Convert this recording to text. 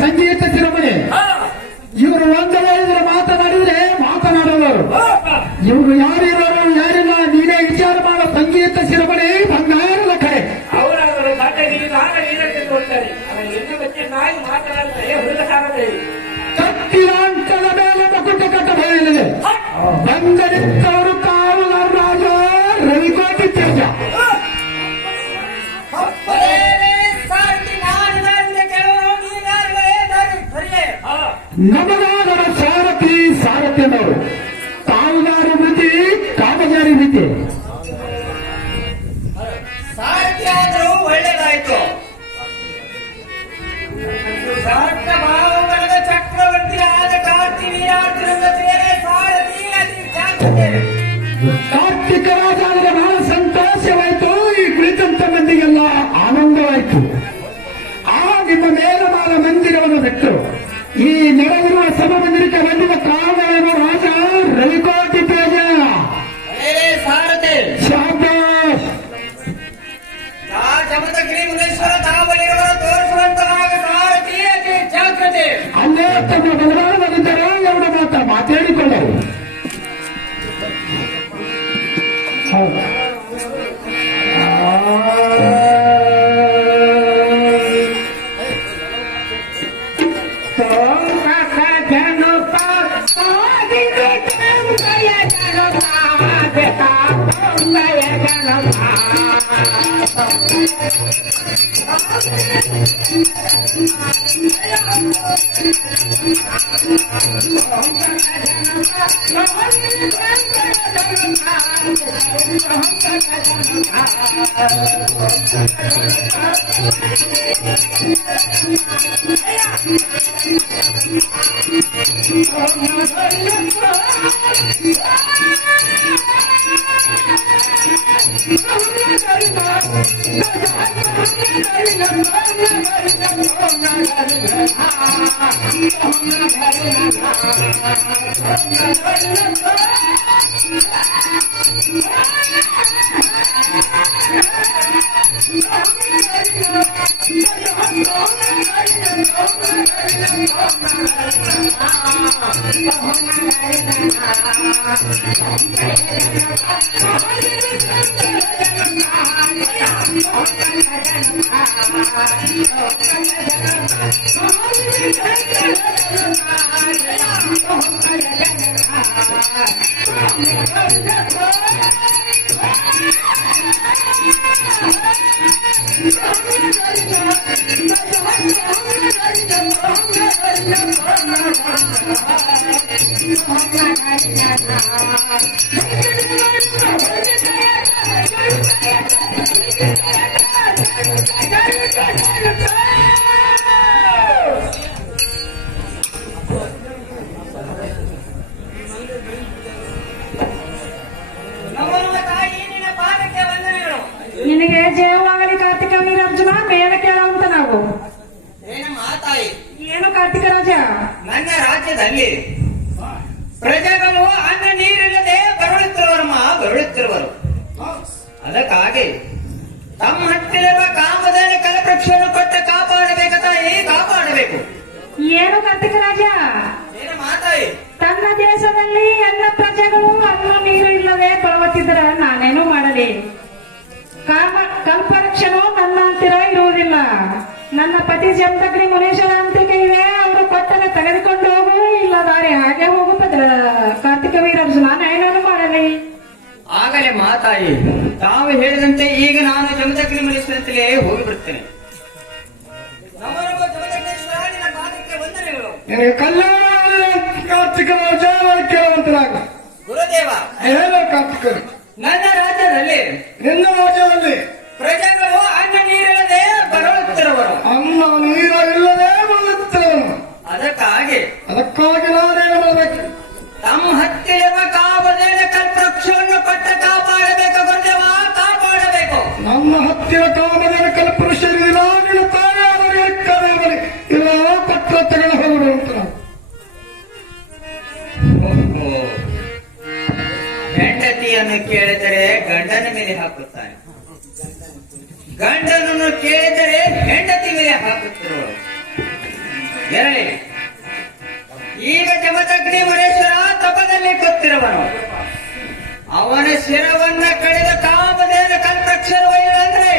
ಸಂಗೀತ ಶಿರೋಮಣಿ ಇವರು ಒಂದನೇ ಮಾತನಾಡಿದ್ರೆ ಮಾತನಾಡುವವರು. ಇವರು ಯಾರಿರೋರು ಯಾರಿಲ್ಲ ನೀನೇ ವಿಚಾರ ಮಾಡೋ. ಸಂಗೀತ ಶಿರೋಮಣಿ ಬಂಗಾರದ ಕಡೆ ಕತ್ತಿರಾಂಕದ ಮೇಲೆ ಮಕುಟ ಕಟ್ಟಬಯಲಿದೆ. ಬಂದರಿದ್ದವರು ಕಾವಲರ ರಾಜ ರವಿಕೋಟಿ ತೇಜ. ನಮಗಾದರ ಸಾರಥಿ ಸಾರಥ್ಯನವರು ಕಾವುದಾರಿ ಮಿತಿ ಕಾಮಗಾರಿ ಮಿತಿ. ಸಾರಥಿ ಆದರೂ ಒಳ್ಳೆಯದಾಯ್ತು. ಭಾವದ ಚಕ್ರವರ್ತಿಯಾದ ಕಾರ್ತಿಕ ರಾಜ ಆದರೆ ಬಹಳ ಸಂತೋಷವಾಯಿತು. ಈ ಕುಳಿತಂತ ಮಂದಿಗೆಲ್ಲ ಆನಂದವಾಯಿತು. ಆ ನಿಮ್ಮ ಮೇಲಮಾಲ ಮಂದಿರವನ್ನು ಬಿಟ್ಟು ಈ ನೆರವಿರುವ ಸಭಾ ಮಂದಿರಕ್ಕೆ ಬಂದಿದ್ದ ಕಾವಲನ ರಾಜ ರವಿಕೋಟಿ ತೇಜ. ಸಾರಥಿ ಶಾಬಾಷ್. ಜಮದಗಿರಿ ಮುನೇಶ್ವರ ಧಾಮಲಿರುವ ತೋರಿಸುವಂತಹ ಸಾರಥಿ ಅತಿ ಜಾಗ್ರತೆ. ಅಲ್ಲೇ ತಮ್ಮ ಬಲವಾದವಿದ್ದರೆ ಎರಡು ಮಾತ್ರ ಮಾತಾಡಿಕೊಳ್ಳರು. ಹೌದು ನಿನಗೆ ಜಯವಾಗಲಿ ಕಾರ್ತಿಕ ವೀರಾರ್ಜುನ ಮೇಲೆ ಕೇಳುವಂತ ನಾವು ರಾಜ್ಯದಲ್ಲಿ ಪ್ರಜೆಗಳು ಅನ್ನ ನೀರಿಲ್ಲದೆ ಬರುಳುತ್ತಿರುವರು. ಅದಕ್ಕಾಗಿ ತಮ್ಮ ಹತ್ತಿರುವ ಕಾಮದಲ್ಲಿ ಕಲವೃಕ್ಷವನ್ನು ಕೊಟ್ಟ ಕಾಪಾಡಬೇಕು ತಾಯಿ, ಕಾಪಾಡಬೇಕು. ಏನು ಕಾರ್ತಿಕ ರಾಜ, ಏನು ಮಾತಾಯಿ? ತನ್ನ ದೇಶದಲ್ಲಿ ಎಲ್ಲ ಪ್ರಜೆಗಳು ಅನ್ನ ನೀರು ಇಲ್ಲದೆ ಬಳಲುತ್ತಿದ್ದರ ನಾನೇನು ಮಾಡಲಿ? ಕಲ್ಪವೃಕ್ಷನು ನನ್ನ ಹತ್ತಿರ ಇರುವುದಿಲ್ಲ. ನನ್ನ ಪತಿ ಜಮದಗ್ನಿ ಮುನೇಶ್ವರ ಅಂತಿಕೆ ಇದೆ, ಅವರು ಕೊಟ್ಟರೆ ತೆಗೆದುಕೊಂಡು ಹೋಗು, ಇಲ್ಲ ದಾರಿ ಹಾಗೆ ಹೋಗು ಕಾರ್ತಿಕ ವೀರರ್ಜು, ನಾನೇನು ಮಾಡಲಿ? ಆಗಲೇ ಮಾತಾಯಿ, ತಾವು ಹೇಳಿದಂತೆ ಈಗ ನಾನು ಜಮದಗ್ನಿ ಮುನೇಶ್ವರಂತಲೇ ಹೋಗಿ ಬರುತ್ತೇನೆ. ಜಮದಗ್ನೇಶ್ವರ, ನಿನ್ನ ಪಾದಕ್ಕೆ ವಂದನೆಗಳು. ನಿನಗೆ ಕಲ್ಯಾಣ ಕಾರ್ತಿಕ ರಾಜ ಕೇಳುವಂತರಾಗ. ಗುರುದೇವ, ಹೇಳೋ ಕಾರ್ತಿಕ, ನನ್ನ ರಾಜ್ಯದಲ್ಲಿ ನಿನ್ನ ರಾಜ್ಯದಲ್ಲಿ ಪ್ರಜೆಗಳು ಅನ್ನ ನೀರಿಲ್ಲದೆ ಬರುಳುತ್ತಿರುವರು. ಅನ್ನ ನೀರು ಇಲ್ಲದೆ ಬರುತ್ತೇವೆ. ಅದಕ್ಕಾಗಿ ನಾನೇನು ಮಾಡಬೇಕು? ತಮ್ಮ ಹತ್ತಿರುವ ಕಾವಲೇನ ಕಲ್ಪವೃಕ್ಷವನ್ನು ಕೊಟ್ಟ ಕಾಪಾಡಬೇಕು ಗುರುದೇವ, ಕಾಪಾಡಬೇಕು. ನಮ್ಮ ಹತ್ತಿರ ಕಾಮದ ಕಲ್ಪವೃಕ್ಷ ಇರುವುದಿಲ್ಲ, ನಿನ್ನ ತಾನೇ ಅವರಿಗೆ ಕರೆ ಬರಿ ಇಲ್ಲ ಪತ್ರ ತಗೊಂಡು ಹೋಗುದು ಅಂತ ನಾವು. ಹೆಂಡತಿಯನ್ನು ಕೇಳಿದರೆ ಗಂಡನ ಮೇಲೆ ಹಾಕುತ್ತಾನೆ, ಗಂಡನನ್ನು ಕೇಳಿದರೆ ಹೆಂಡತಿ ಮೇಲೆ ಹಾಕುತ್ತಿರುವ ಎರಳಿ. ಈಗ ಜಮದಗ್ನಿ ಮುನೇಶ್ವರ ತಪದಲ್ಲಿ ಕೂತಿರುವನು. ಅವನ ಶಿರವನ್ನ ಕಡಿದ ಕಾಮದೇನ ಕಲ್ಪಕ್ಷರು ಅಂದ್ರೆ